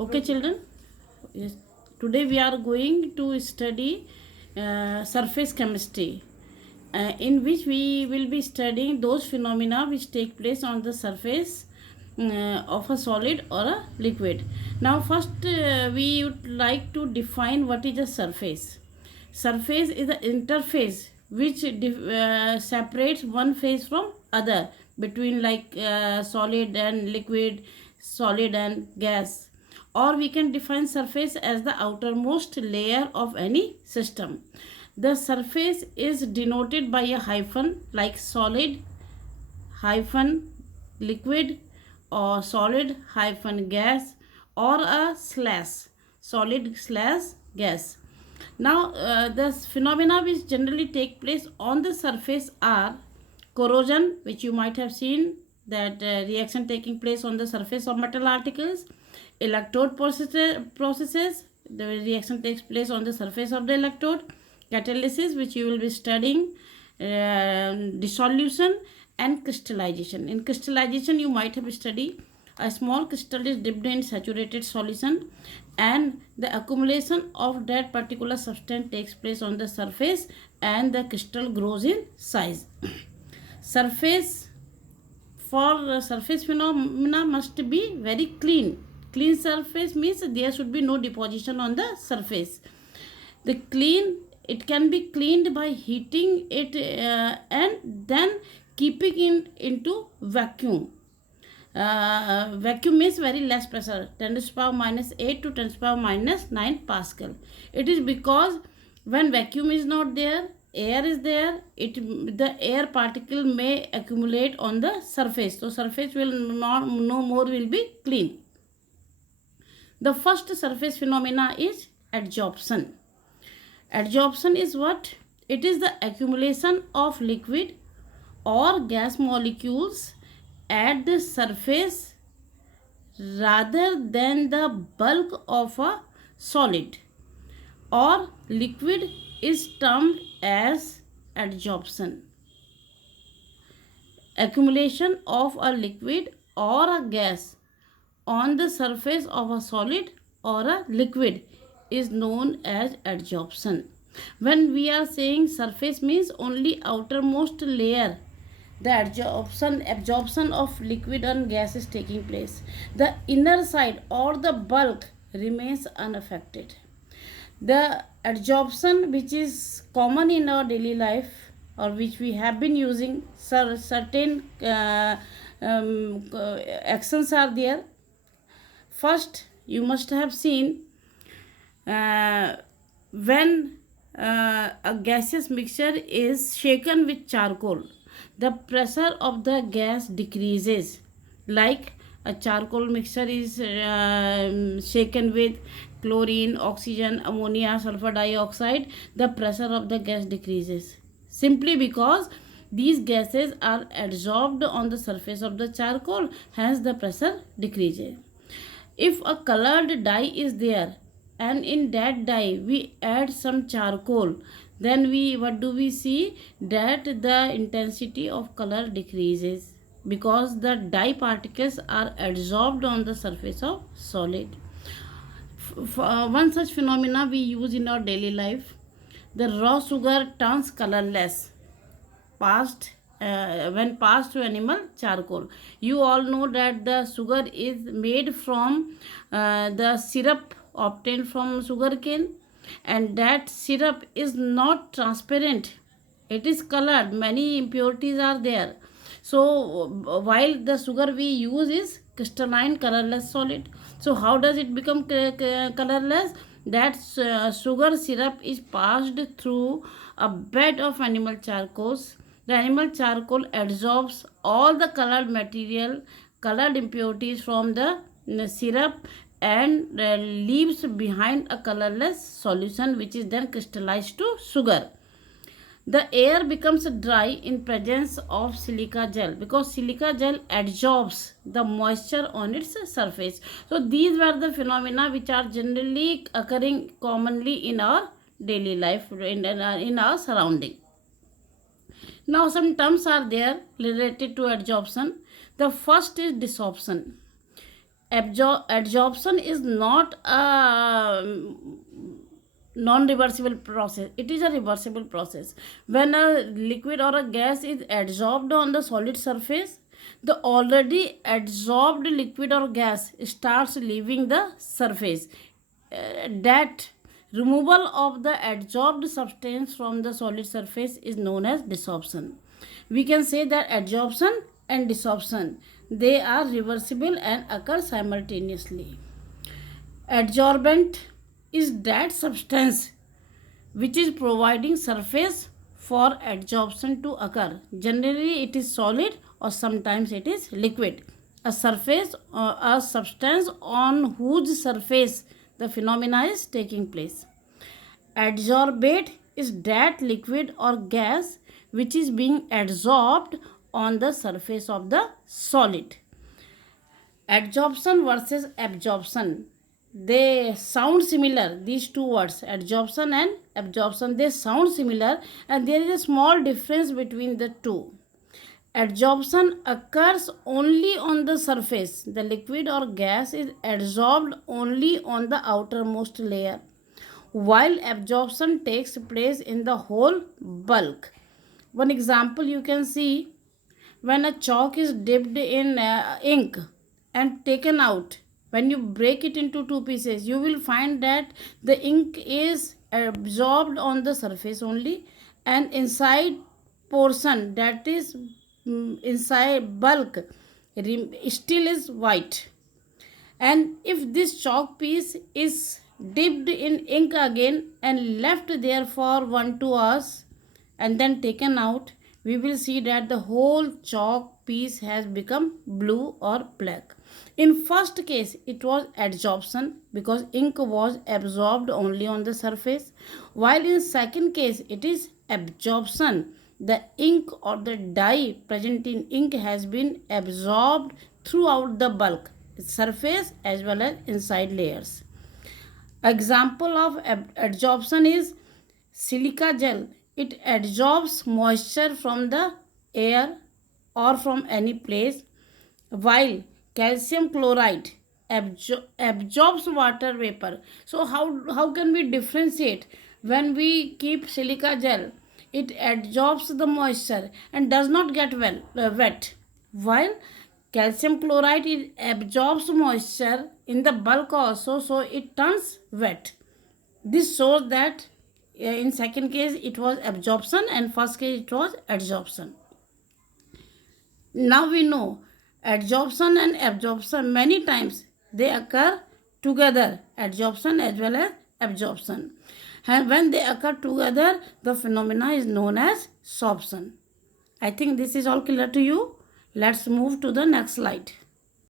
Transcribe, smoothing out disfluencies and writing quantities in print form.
Okay, children. Yes. Today we are going to study surface chemistry, in which we will be studying those phenomena which take place on the surface of a solid or a liquid. Now, first we would like to define what is a surface. Surface is the interface which separates one phase from other, between like solid and liquid, solid and gas. Or we can define surface as the outermost layer of any system. The surface is denoted by a hyphen, like solid hyphen liquid, or solid hyphen gas, or a slash, solid slash gas. Now, the phenomena which generally take place on the surface are corrosion, which you might have seen, that reaction taking place on the surface of metal articles. Electrode processes, the reaction takes place on the surface of the electrode. Catalysis, which you will be studying. Dissolution and crystallization. In crystallization, you might have studied a small crystal is dipped in saturated solution, and the accumulation of that particular substance takes place on the surface, and the crystal grows in size. Surface phenomena must be very clean. Clean surface means there should be no deposition on the surface. It can be cleaned by heating it and then keeping it into vacuum. Vacuum means very less pressure, 10 to the power minus 8 to 10 to the power minus 9 Pascal. It is because when vacuum is not there, air is there, the air particle may accumulate on the surface. So surface will no more will be clean. The first surface phenomena is adsorption. Adsorption is what? It is the accumulation of liquid or gas molecules at the surface rather than the bulk of a solid or liquid is termed as adsorption. Accumulation of a liquid or a gas on the surface of a solid or a liquid is known as adsorption. When we are saying surface means only outermost layer, the absorption of liquid and gas is taking place. The inner side or the bulk remains unaffected. The adsorption which is common in our daily life, or which we have been using, certain actions are there. First, you must have seen when a gaseous mixture is shaken with charcoal, the pressure of the gas decreases. Like a charcoal mixture is shaken with chlorine, oxygen, ammonia, sulfur dioxide, the pressure of the gas decreases. Simply because these gases are adsorbed on the surface of the charcoal, hence the pressure decreases. If a colored dye is there, and in that dye we add some charcoal, then what do we see? That the intensity of color decreases, because the dye particles are adsorbed on the surface of solid. One such phenomena we use in our daily life: the raw sugar turns colorless when passed to animal charcoal. You all know that the sugar is made from the syrup obtained from sugarcane, and that syrup is not transparent, it is colored, many impurities are there. So while the sugar we use is crystalline colorless solid, so how does it become colorless? That sugar syrup is passed through a bed of animal charcoals. The animal charcoal absorbs all the colored material, colored impurities from the syrup, and leaves behind a colorless solution, which is then crystallized to sugar. The air becomes dry in presence of silica gel, because silica gel adsorbs the moisture on its surface. So these were the phenomena which are generally occurring commonly in our daily life, in our surrounding. Now some terms are there related to adsorption. The first is desorption. Adsorption is not a non-reversible process. It is a reversible process. When a liquid or a gas is adsorbed on the solid surface, the already adsorbed liquid or gas starts leaving the surface. That removal of the adsorbed substance from the solid surface is known as desorption. We can say that adsorption and desorption, they are reversible and occur simultaneously. Adsorbent is that substance which is providing surface for adsorption to occur. Generally it is solid or sometimes it is liquid. A surface or a substance on whose surface the phenomena is taking place. Adsorbate is that liquid or gas which is being adsorbed on the surface of the solid. Adsorption versus absorption, they sound similar. These two words, adsorption and absorption, they sound similar, and there is a small difference between the two. Adsorption occurs only on the surface. The liquid or gas is adsorbed only on the outermost layer, while absorption takes place in the whole bulk. One example you can see, when a chalk is dipped in ink and taken out, when you break it into two pieces, you will find that the ink is absorbed on the surface only, and inside portion, that is inside bulk, still is white. And if this chalk piece is dipped in ink again and left there for 1-2 hours and then taken out, we will see that the whole chalk piece has become blue or black. In first case, it was adsorption because ink was absorbed only on the surface, while in second case, it is absorption. The ink or the dye present in ink has been absorbed throughout the bulk, surface as well as inside layers. Example of adsorption is silica gel. It adsorbs moisture from the air or from any place, while calcium chloride absorbs water vapor. So how can we differentiate? When we keep silica gel, it adsorbs the moisture and does not get wet, while calcium chloride, it absorbs moisture in the bulk also, so it turns wet. This shows that in second case it was absorption and first case it was adsorption. Now we know adsorption and absorption, many times they occur together, adsorption as well as absorption. And when they occur together, the phenomena is known as sorption. I think this is all clear to you. Let's move to the next slide.